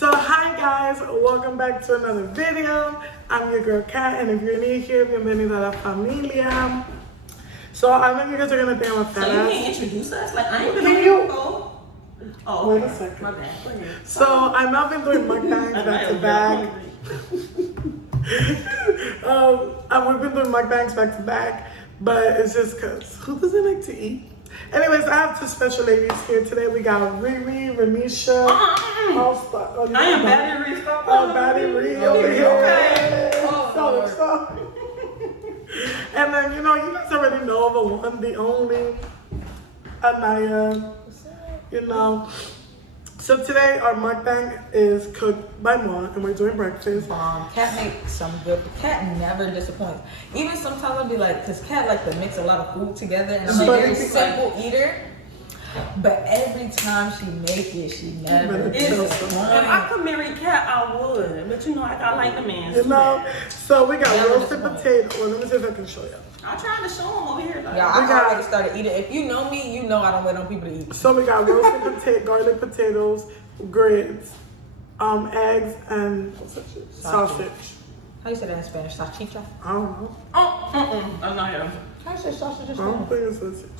So hi guys, welcome back to another video. I'm your girl Kat, and if you're new here, bienvenido a la familia. So I know you guys are gonna think I'm a fat ass. So you can't introduce us? Like I ain't been Can you? Oh, Wait okay. a second. My bad. Go ahead. So I've not been doing mukbangs back to back. We've been doing mukbangs back to back, but it's just cause who doesn't like to eat? Anyways, I have two special ladies here today. We got Riri, Renisha. I am Battery. Stop. Oh, Battery over here. Okay. So. And then, you guys already know the one, the only, Anaya. So today our mukbang is cooked by Moa, and we're doing breakfast. Kat makes some good. Kat never disappoints. Even sometimes I'll be like, cause Kat like to mix a lot of food together, and I'm a very simple eater. But every time she make it, she never disappoints. If I could marry Kat, I would. But I like the man. So we got roasted potato. Well, let me see if I can show you. I'm trying to show him over here. Like, yeah, I already started eating. If you know me, you know I don't wait on people to eat. So we got roasted garlic potatoes, grits, eggs, and sausage. How you say that in Spanish? Salchicha? I don't know. I'm not here. How you say sausage? I don't think it's sausage.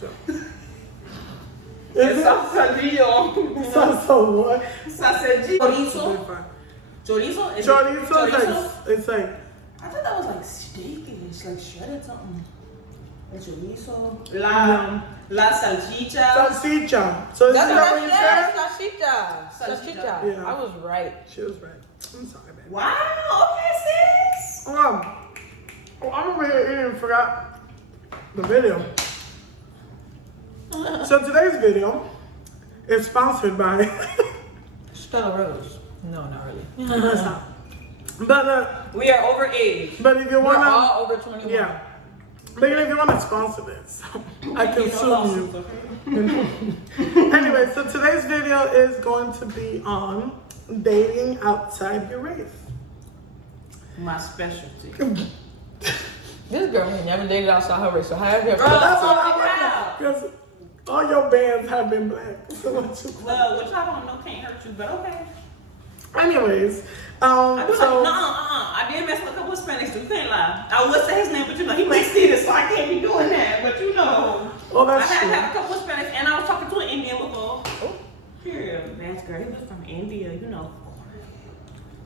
It's sausage. So what? Sausage. Chorizo. Chorizo? Chorizo. It's like. I thought that was like steakish, like shredded something. El chorizo. La salchicha. Salchicha. So That's that what you said? Salchicha. Yeah. I was right. She was right. I'm sorry, baby. Wow. Okay, sis. I'm over here eating and forgot the video. So today's video is sponsored by Stella Rose. No, not really. That's not. But We are over age. but if you We're wanna, all over 21. yeah. But if you wanna sponsor this, I can sue you. Anyway, so today's video is going to be on dating outside your race. My specialty. This girl ain't never dated outside her race, so how have you ever? That's all I want. Because all your bands have been black. So what you Well, which I don't know can't hurt you, but okay. Anyways, I do so I did mess with a couple of Spanish dudes, can't lie. I would say his name, but he might see this, so I can't be doing that. But oh, that's I true. had a couple of Spanish, and I was talking to an Indian before. Oh, period. That's great. He was from India,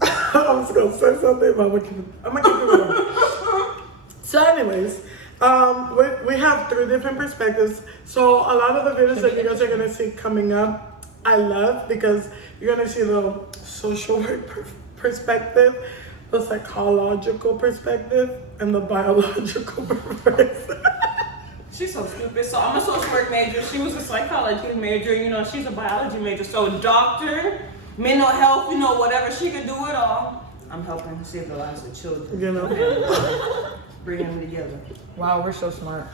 I was gonna say something, but I'm gonna keep it going. So, anyways, we have three different perspectives. So a lot of the videos that you guys are gonna see coming up, I love because you're gonna see the social work perspective, the psychological perspective, and the biological perspective. She's so stupid. So I'm a social work major. She was a psychology major. She's a biology major. So doctor, mental health, whatever she could do it all. I'm helping to save the lives of children. Bringing them together. Wow, we're so smart.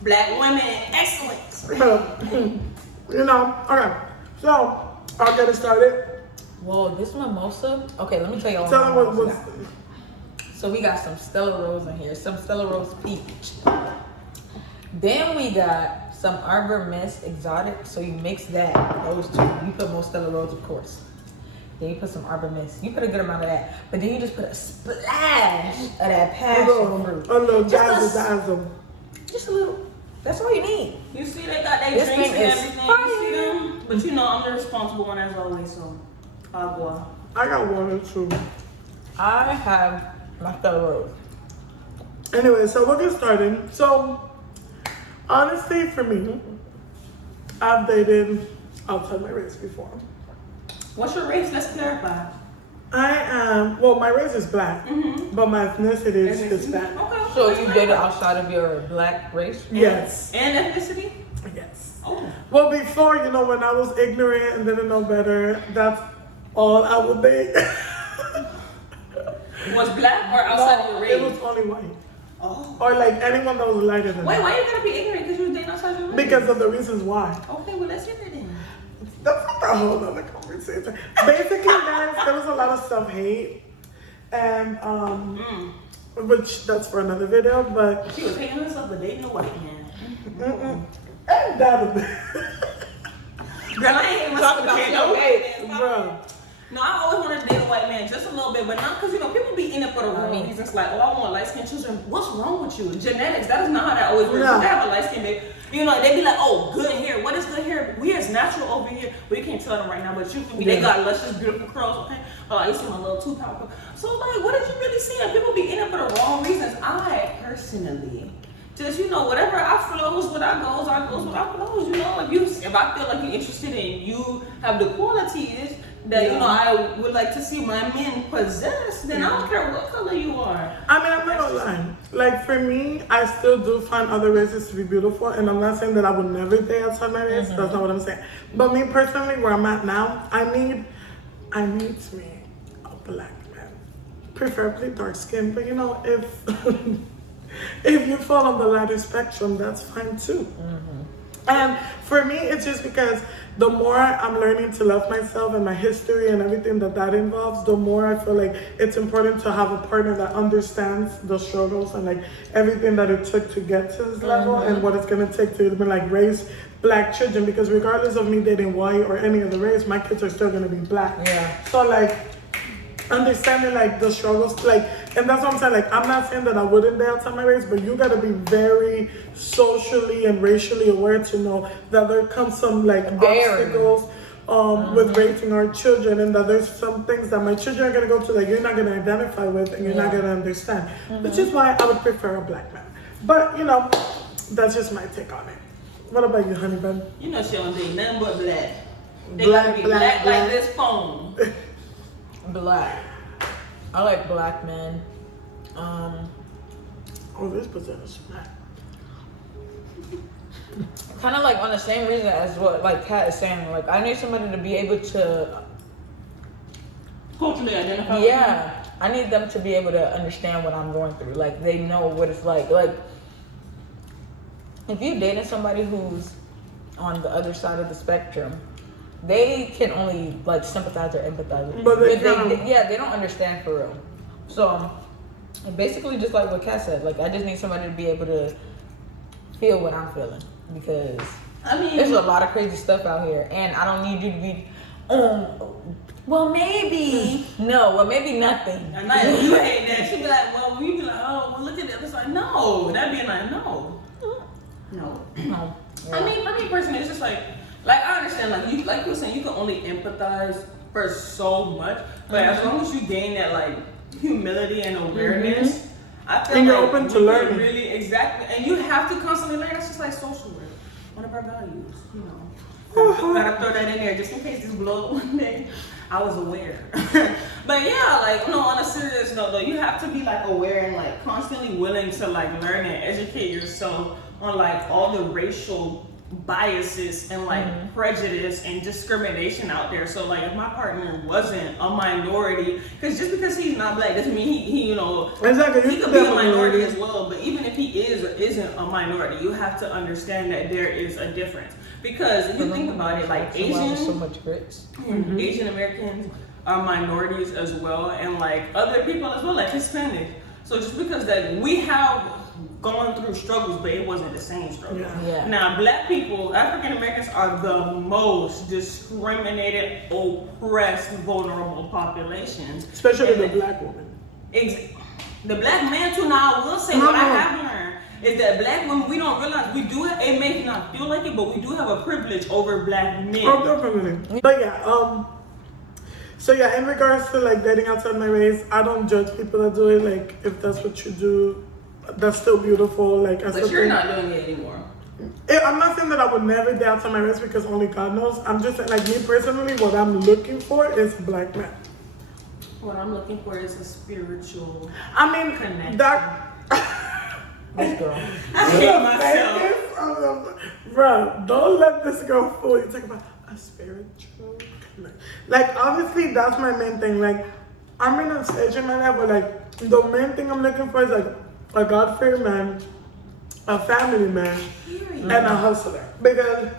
Black women, excellence. Okay. So I'll get it started. Whoa, this mimosa. Okay, let me tell you all. Tell them what was. So we got some Stella Rose in here, some Stella Rose peach. Then we got some Arbor Mist exotic. So you mix those two. You put more Stella Rose, of course. Then you put some Arbor Mist. You put a good amount of that. But then you just put a splash of that passion fruit. A little dazzle. Just a little. That's all you need. You see, they got their This drinks and thing is everything. fire. You see them? But I'm the responsible one as always, so agua. I got one or two. I have my Stella Rose. Anyway, so we'll get started. So, honestly, for me, I've dated outside my race before. What's your race? Let's clarify. My race is black, but my ethnicity is Hispanic. Okay. So you dated outside of your black race? Yes. And ethnicity? Yes. Oh. Well, before, when I was ignorant and didn't know better, that's all I would date. Was black or outside of your race? It was only white. Oh. Or like anyone that was lighter than me. Wait, why you gotta be ignorant? Because you was dating outside your race? Because of the reasons why. Okay, well, let's hear it then. That's not a whole other conversation. Basically, guys, there was a lot of self-hate. And, which that's for another video, but. She was hating herself, but dating a white man. Ain't that a Girl, I ain't even talking about your bro. No, I always want to date a white man just a little bit, but not because, you know, people be in it for the wrong reasons. Like, oh, I want light-skinned children. What's wrong with you? Genetics, that is not how that always works. No. You can have a light-skinned baby. You know, they be like, oh, good hair. What is good hair? We is natural over here. We can't tell them right now, but you can be. They got luscious, beautiful curls. Okay? You see my little Tupac. So, like, what did you really see? Like, people be in it for the wrong reasons. I personally just, you know, whatever I flows, what I goes, what I flows. You know, if I feel like you're interested in, you have the qualities that, you know, I would like to see my men possess, then I don't care what color you are. I mean, I'm not gonna lie. Like, for me, I still do find other races to be beautiful, and I'm not saying that I would never date outside my race. That's not what I'm saying. But me personally, where I'm at now, I need me a black man, preferably dark skin. But you know, if you fall on the latter spectrum, that's fine too. And for me, it's just because the more I'm learning to love myself and my history and everything that involves, the more I feel like it's important to have a partner that understands the struggles and like everything that it took to get to this level and what it's gonna take to even like raise black children. Because regardless of me dating white or any other race, my kids are still gonna be black. Yeah. So like, understanding like the struggles, like, and that's what I'm saying, like, I'm not saying that I wouldn't date outside my race, but you gotta be very socially and racially aware to know that there comes some like obstacles with raising our children, and that there's some things that my children are gonna go to that you're not gonna identify with and you're not gonna understand, which is why I would prefer a black man. But you know, that's just my take on it. What about you, honey bun? You know she don't date nothing but black. They gotta be black like this phone. Black. I like black men. Oh, this present is smack. Kind of like on the same reason as what like Kat is saying. Like I need somebody to be able to Culturally identify. Yeah, I need them to be able to understand what I'm going through. Like they know what it's like. Like if you're dating somebody who's on the other side of the spectrum, they can only like sympathize or empathize. But they don't understand for real. So basically, just like what Kat said, like I just need somebody to be able to feel what I'm feeling, because I mean, there's a lot of crazy stuff out here, and I don't need you to be, well maybe no, well maybe nothing. And like, you hate that. She be like, well, we be like, oh, well look at the other side. No, that'd be like, no. Yeah. I mean, personally, it's just like I understand, like you were saying, you can only empathize for so much, but as long as you gain that like humility and awareness, I feel and you're like open to learning. Really, exactly, and you have to constantly learn. That's just like social work, one of our values, you know. Gotta throw that in there just in case this blows one day. I was aware, but yeah, like no, on a serious note though, you have to be like aware and like constantly willing to like learn and educate yourself on like all the racial biases and like prejudice and discrimination out there. So like if my partner wasn't a minority, because just because he's not black doesn't mean he you know, exactly. he could be a minority as well. But even if he is or isn't a minority, you have to understand that there is a difference. Because if you think about it, like so much grits. Asian Americans are minorities as well, and like other people as well, like Hispanic. So just because that we have gone through struggles, but it wasn't the same struggle. Yeah. Now, black people, African Americans are the most discriminated, oppressed, vulnerable population. Especially the black woman. The black man too. Now, I will say what I have learned is that black women, we don't realize we do have, it may not feel like it, but we do have a privilege over black men. Oh, definitely. But yeah, so yeah, in regards to like dating outside my race, I don't judge people that do it. Like if that's what you do, that's still beautiful. Like, but you're not doing it anymore. I'm not saying that I would never date outside my race because only God knows. I'm just saying, like me personally, what I'm looking for is a black man. What I'm looking for is a spiritual. Connection. That. This girl. I hate myself. Bro, don't let this girl fool you. Talk about a spiritual connection. Like, obviously, that's my main thing. Like, I'm in a stage in my life where, like, the main thing I'm looking for is, like, a God-fearing man, a family man, and a hustler. Because,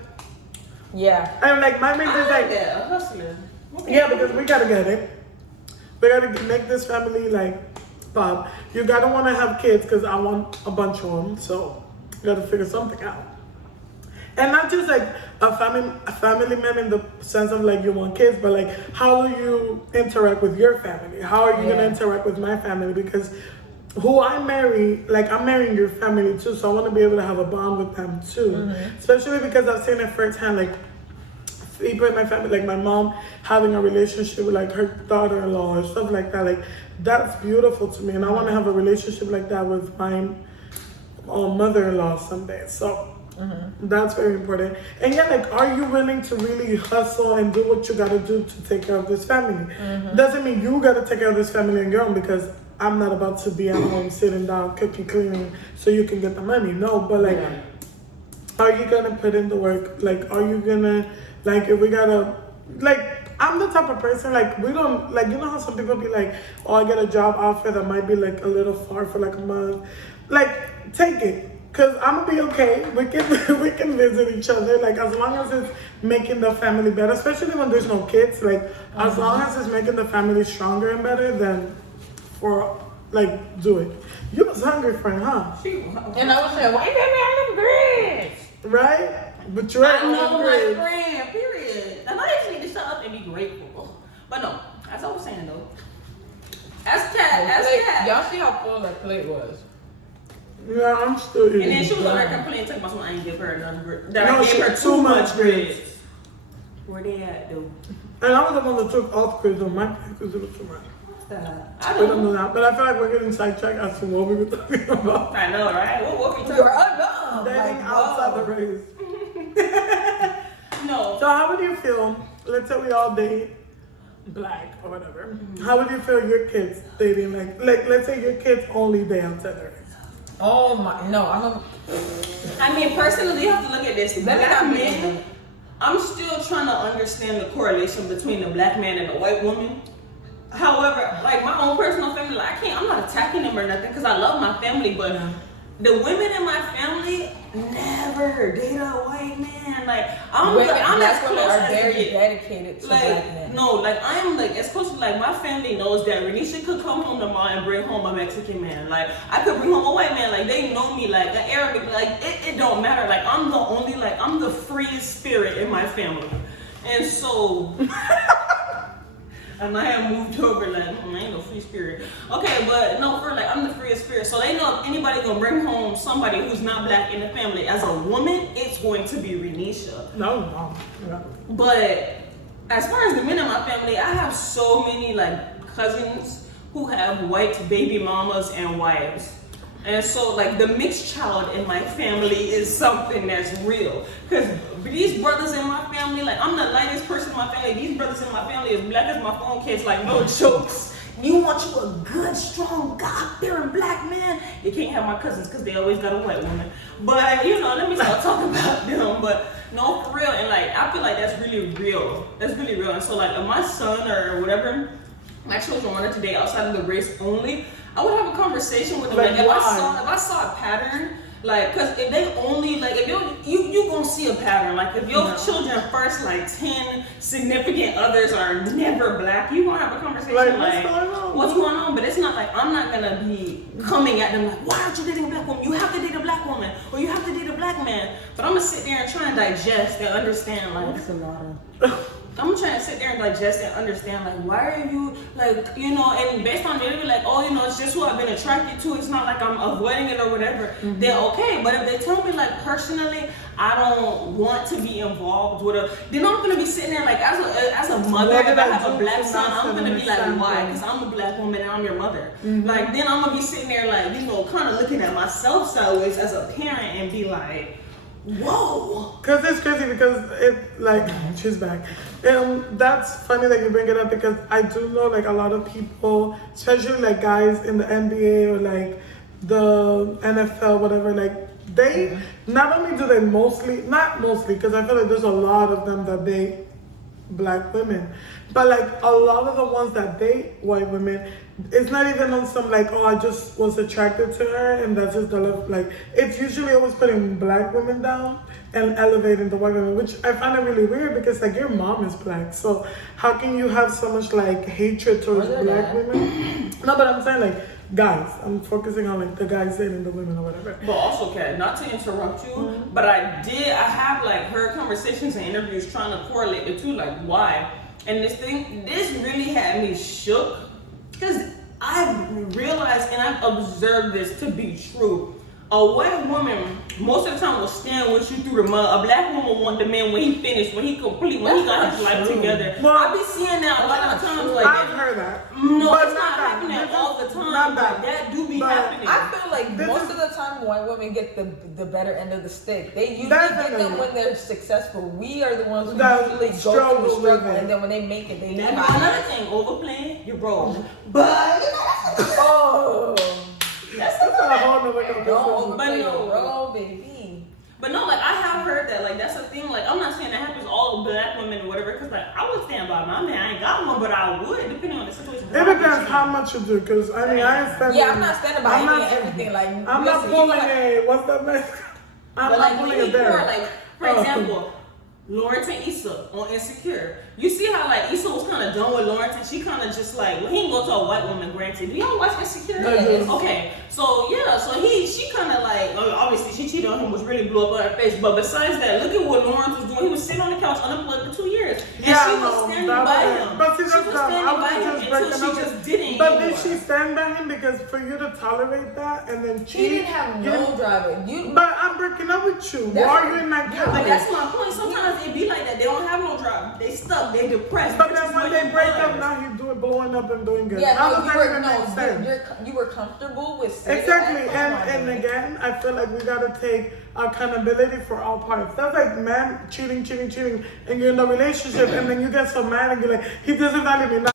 and, like, my main thing is, like, a hustler. Okay. Yeah, because we gotta get it. We gotta make this family, like, pop. You gotta wanna have kids because I want a bunch of them. So, you gotta figure something out. And not just like a family man in the sense of like you want kids, but like how do you interact with your family? How are you gonna interact with my family? Because who I marry, like I'm marrying your family too, so I want to be able to have a bond with them too. Especially because I've seen it firsthand, like people in my family, like my mom having a relationship with like her daughter-in-law or stuff like that. Like that's beautiful to me, and I want to have a relationship like that with my mother-in-law someday. So that's very important. And yeah, like, are you willing to really hustle and do what you gotta do to take care of this family? Doesn't mean you gotta take care of this family on your own, because I'm not about to be at home sitting down cooking, cleaning so you can get the money. No, but like, are you gonna put in the work? Like, are you gonna, like, if we gotta, like, I'm the type of person, like, we don't, like, you know how some people be like, oh, I get a job offer that might be like a little far for like a month. Like, take it. Cause I'm gonna be okay. We can visit each other. Like, as long as it's making the family better, especially when there's no kids. Like, as long as it's making the family stronger and better, then do it. You was hungry, friend, huh? And I was like, why you got me on them grits? Right? But you're right. I know my friend, period. And I just need to shut up and be grateful. But no, as I was saying though, ask Kat. Y'all see how full that plate was? Yeah, I'm still eating. And then she was over there complaining, talking about something I ain't give her another grit. That No, I gave she her had too much grits. grits. Where they at though? And I was the one that took off grits on my plate because it was too much. I We don't know that, but I feel like we're getting sidetracked as to what we were talking about. I know, right? What we talking You're about? Dating outside the race. No. So how would you feel, let's say we all date black or whatever, how would you feel your kids dating, like let's say your kids only date outside the race? Oh my, no, I mean, personally, you have to look at this. Let me Black not men, be- I'm still trying to understand the correlation between the black man and the white woman. However, like my own personal family, like I'm not attacking them or nothing because I love my family, but the women in my family never date a white man. Like I'm as close are as very get. dedicated to Like black men. no, like I'm like as close as like my family knows that Renisha could come home tomorrow and bring home a Mexican man. Like I could bring home a white man. Like they know me. Like an Arabic. Like it don't matter. Like I'm the freest spirit in my family, and so. And I have moved over, like, I ain't no free spirit. Okay, but no, for like, I'm the freest spirit. So they know if anybody gonna bring home somebody who's not black in the family, as a woman, it's going to be Renisha. No. But as far as the men in my family, I have so many like cousins who have white baby mamas and wives. And so like the mixed child in my family is something that's real. Cause these brothers in my family, like I'm the lightest person in my family. These brothers in my family as black as my phone case, like no jokes. You want you a good, strong, God-fearing black man. You can't have my cousins because they always got a white woman. But you know, let me start talking about them. But no, for real. And like I feel like that's really real. That's really real. And so like if my son or whatever, my children wanted to date outside of the race only, I would have a conversation with them. Like if I saw a pattern, like, cause if they only like if you gonna see a pattern. Like if your children first like 10 significant others are never black, you gonna have a conversation like what's going on? But it's not like I'm not gonna be coming at them like, why aren't you dating a black woman? You have to date a black woman or you have to date a black man. But I'm gonna sit there and try and digest and understand like that's a lot of I'm trying to sit there and digest and understand, like, why are you, like, you know, and based on it, like, oh, you know, it's just who I've been attracted to. It's not like I'm avoiding it or whatever. Then okay. But if they tell me, like, personally, I don't want to be involved with a, then I'm going to be sitting there, like, as a mother, if I have a black son, I'm going to be like, why? Because I'm a black woman and I'm your mother. Like, then I'm going to be sitting there, like, you know, kind of looking at myself sideways as a parent and be like, whoa. Because it's crazy because it, like, she's back. That's funny that you bring it up because I do know, like, a lot of people, especially, like, guys in the NBA or, like, the NFL, whatever, like, they, not only do they not mostly, because I feel like there's a lot of them that date black women, but, like, a lot of the ones that date white women, it's not even on some like, oh, I just was attracted to her and that's just the love. Like, it's usually always putting black women down and elevating the white women, which I find it really weird because like your mom is black, so how can you have so much like hatred towards black women? No, but I'm saying like guys. I'm focusing on like the guys dating the women or whatever. But also, Kat, not to interrupt you, but I have like heard conversations and interviews trying to correlate the two, like why. And this really had me shook because I've realized and I've observed this to be true. A white woman most of the time will stand with you through the mud. A black woman want the man when he finished, when he got his life together. Well, I be seeing that a lot of times. Like I've heard that. No, But it's not happening all the time. Not But that do be But happening. I feel like most of the time white women get the better end of the stick. They usually get them when they're successful. We are the ones who usually go through the struggle, and then when they make it, they leave. Another thing, overplaying your role. But oh. That's a whole nother conversation. Don't overplay your role, baby. But no, like I have heard that, like that's a thing. Like I'm not saying that happens all black women or whatever, because like I would stand by my man. I ain't got one, but I would, depending on the situation. It depends how much you do, because I mean I ain't standing. Yeah, I'm not standing by any and everything. Like I'm not pulling a what's that man? I'm not pulling a bear. Like for example, Lawrence and Issa on Insecure. You see how like Issa was kind of done with Lawrence, and she kind of just like, well, he didn't go to a white woman. Granted, do y'all watch Insecure? Yes. Okay, so yeah, so she kind of like, obviously she cheated on him, which really blew up on her face. But besides that, look at what Lawrence was doing. He was sitting on the couch unemployed for 2 years, and she was standing by him. But see, she was standing by him until she just didn't. But did she stand by him because for you to tolerate that and then cheat? He didn't have no driver. But I'm breaking up with you. Why are you in that But category? that's my point. Sometimes it be like that. They don't have no drive. They stuck. They depressed. But then when they break up, now he's doing blowing up and doing good. Yeah, How no, does that even make sense? you were comfortable with Exactly, and again, I feel like we gotta take accountability for all parts. That's like man cheating, and you're in a relationship, and then you get so mad and you're like, he doesn't value me. Not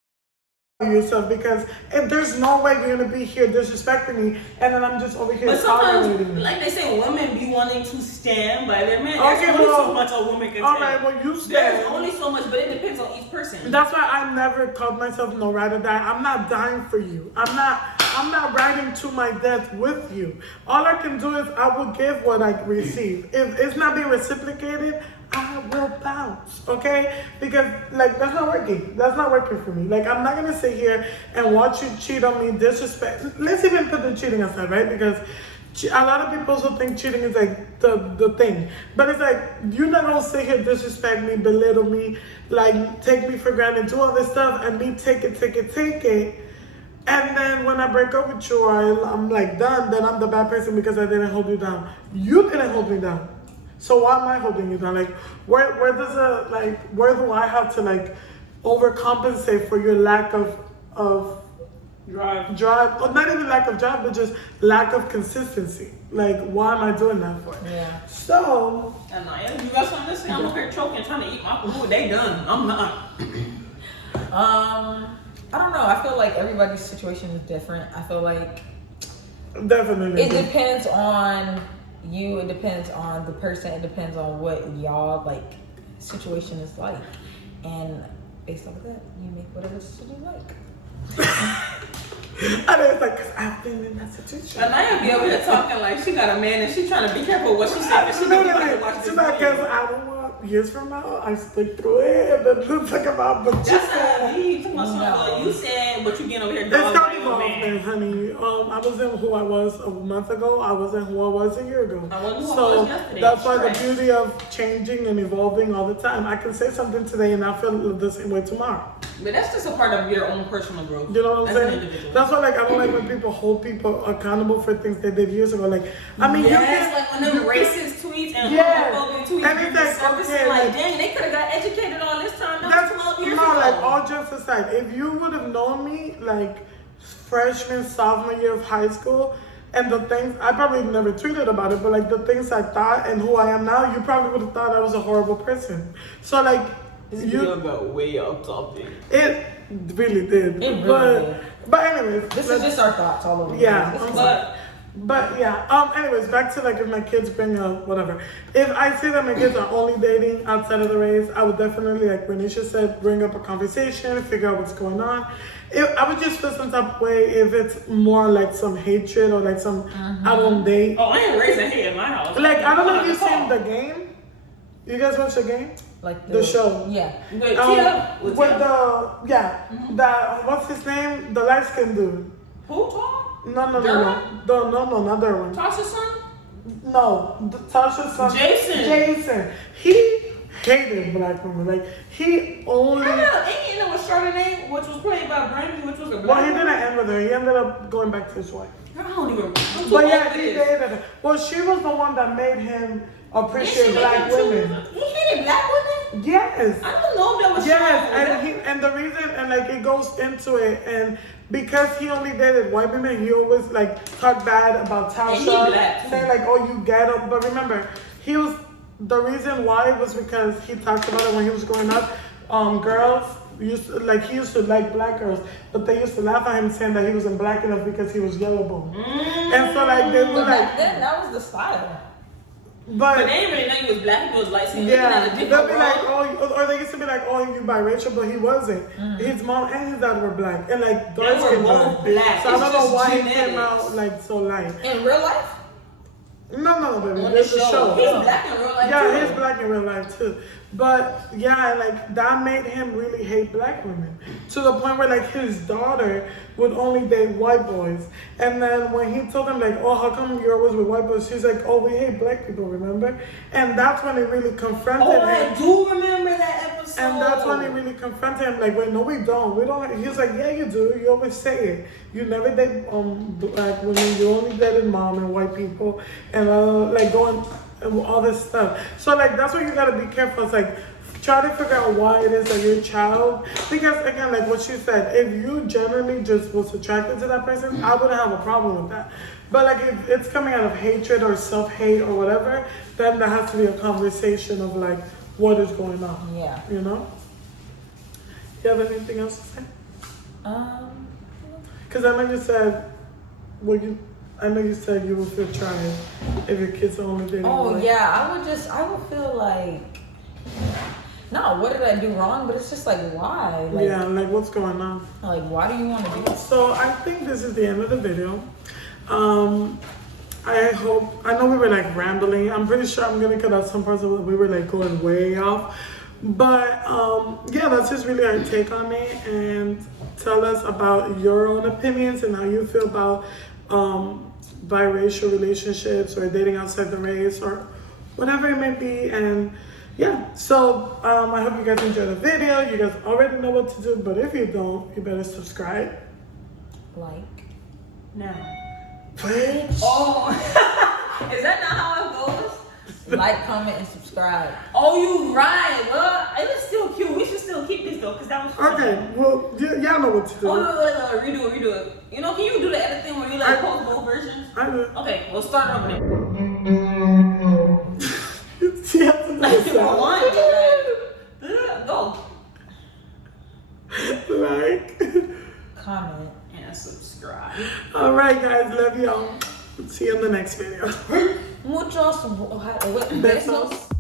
yourself, because if there's no way you're gonna be here disrespecting me, and then I'm just over here but sometimes, tolerating you. like they say, women be wanting to stand by their man. Okay, There's only well, so much a woman can all take. right, well you There's stand. only so much, but it depends on each person. That's why I never called myself no ride or die. I'm not dying for you. I'm not riding to my death with you. All I can do is I will give what I receive. If it's not being reciprocated, I will bounce, okay? Because like that's not working. That's not working for me. Like I'm not gonna sit here and watch you cheat on me, disrespect. Let's even put the cheating aside, right? Because a lot of people also think cheating is like the thing. But it's like, you're not gonna sit here, disrespect me, belittle me, like take me for granted, do all this stuff, and me take it. And then when I break up with you or I'm like done, then I'm the bad person because I didn't hold you down. You didn't hold me down. So why am I holding you down? Like where do I have to like overcompensate for your lack of drive, or not even lack of drive, but just lack of consistency? Like why am I doing that for? Yeah. So And you got something to say? I'm over here choking, trying to eat my food. They done. I'm not. I don't know. I feel like everybody's situation is different. I feel like definitely it depends on you. It depends on the person. It depends on what y'all like situation is like, and based off of that, you make whatever decision you like. I know it's like, cause I've been in that situation. And I be over here talking like she got a man and she trying to be careful what she said. She don't like to watch this She's like, cause I don't want years from now, I stick through it and then talk about, but you That's said. how you talking about something. You said, but you getting over here It's dog not by your man. evolving, honey. I wasn't who I was a month ago. I wasn't who I was a year ago. I wasn't who I So was yesterday. that's why Right. the beauty of changing and evolving all the time. I can say something today and I feel the same way tomorrow. But that's just a part of your own personal growth. You know what I'm As an saying? individual. That's why, like, I don't like when people hold people accountable for things they did years ago. Like, I mean, yes, like when them racist tweets and Yeah. homophobic tweets And it's like, surfacing, okay, like, like- dang, they could have got educated all this time. That That's was 12 years no, ago. like all jokes aside, if you would have known me like freshman, sophomore year of high school, and the things I probably never tweeted about it, but like the things I thought and who I am now, you probably would have thought I was a horrible person. So like This video got way off topic. it really did. It really did. But anyways, This is just our thoughts all over. Yeah, This is But yeah, anyways, back to like if my kids bring up whatever. If I see that my kids are only dating outside of the race, I would definitely, like Renisha said, bring up a conversation, figure out what's going on. I would just feel some type of way if it's more like some hatred or like some I don't date. Oh, I ain't raising hate in my house. Like I don't know if you've seen The Game. You guys watch The Game? like The show. Yeah. With Tia? With the that what's his name? The light skinned dude. Who talk? No, Derwin? no, not Derwin. Tasha's son? No, Tasha's son. Jason. He hated black women. Like, he only. Ain't he in it with Chardonnay, which was played by Brandy, which was a black Well, he woman? didn't end with her. He ended up going back to his wife. I don't even. I'm too But old yeah, for he this. dated her. Well, she was the one that made him appreciate Did she black make him women. He hated black women? Yes. I don't know if that was Yes, and the reason, and like it goes into it, and because he only dated white women, he always like talked bad about And he Tasha, black, too. saying like, "Oh, you ghetto." But remember, he was the reason why was because he talked about it when he was growing up. Girls used to, like he used to like black girls, but they used to laugh at him saying that he wasn't black enough because he was yellow bone. And so like they were But like, back then, that was the style. But they didn't really know he was black. He was light skinned. yeah, Looking they'll at a be different like, world. oh, or they used to be like, oh, you biracial, but he wasn't. His mom and his dad were black, and like They dark were skin both black. So I It's don't know just why he genetics. came out like so light. In real life? No, baby, On there's the a show. show. He's black in real life Yeah, too. he's black in real life too. But yeah, like that made him really hate black women to the point where like his daughter would only date white boys. And then when he told them like, oh, how come you're always with white boys? She's like, oh, we hate black people, remember? And that's when he really confronted Oh, him. I do remember that episode. And that's when he really confronted him. Like, wait, no, we don't. We don't. He was like, yeah, you do. You always say it. You never date black women. You only dated mom and white people, and like going and all this stuff. So like that's why you gotta be careful. It's like try to figure out why it is that your child. Because again, like what she said, if you generally just was attracted to that person, I wouldn't have a problem with that. But like if it's coming out of hatred or self-hate or whatever, then there has to be a conversation of like what is going on. Yeah. You know? You have anything else to say? Because I know you said, I know you said you would feel tried if your kids are only dating. Oh, white. yeah. I would feel like, no, what did I do wrong? But it's just like, why? Like, Yeah, like what's going on? Like, why do you want to do this? So I think this is the end of the video. I know we were like rambling. I'm pretty sure I'm gonna cut out some parts of it. We were like going way off. But yeah, that's just really our take on it. And tell us about your own opinions and how you feel about biracial relationships or dating outside the race or whatever it may be. And yeah, so I hope you guys enjoyed the video. You guys already know what to do, but if you don't, you better subscribe. Like, Now. bitch. Oh. Is that not how it goes? Like, comment, and subscribe. Oh, you right. Well, it was still cute. We should still keep this though, because that was fun. Okay, well, y'all know what to do. Oh, redo it. You know, can you do the edit thing where you like post both versions? I will. Okay, we'll start over there. She has to do the sound. One. Go. Like. Comment. And subscribe. All right, guys. Love y'all. See you in the next video. Muchos besos.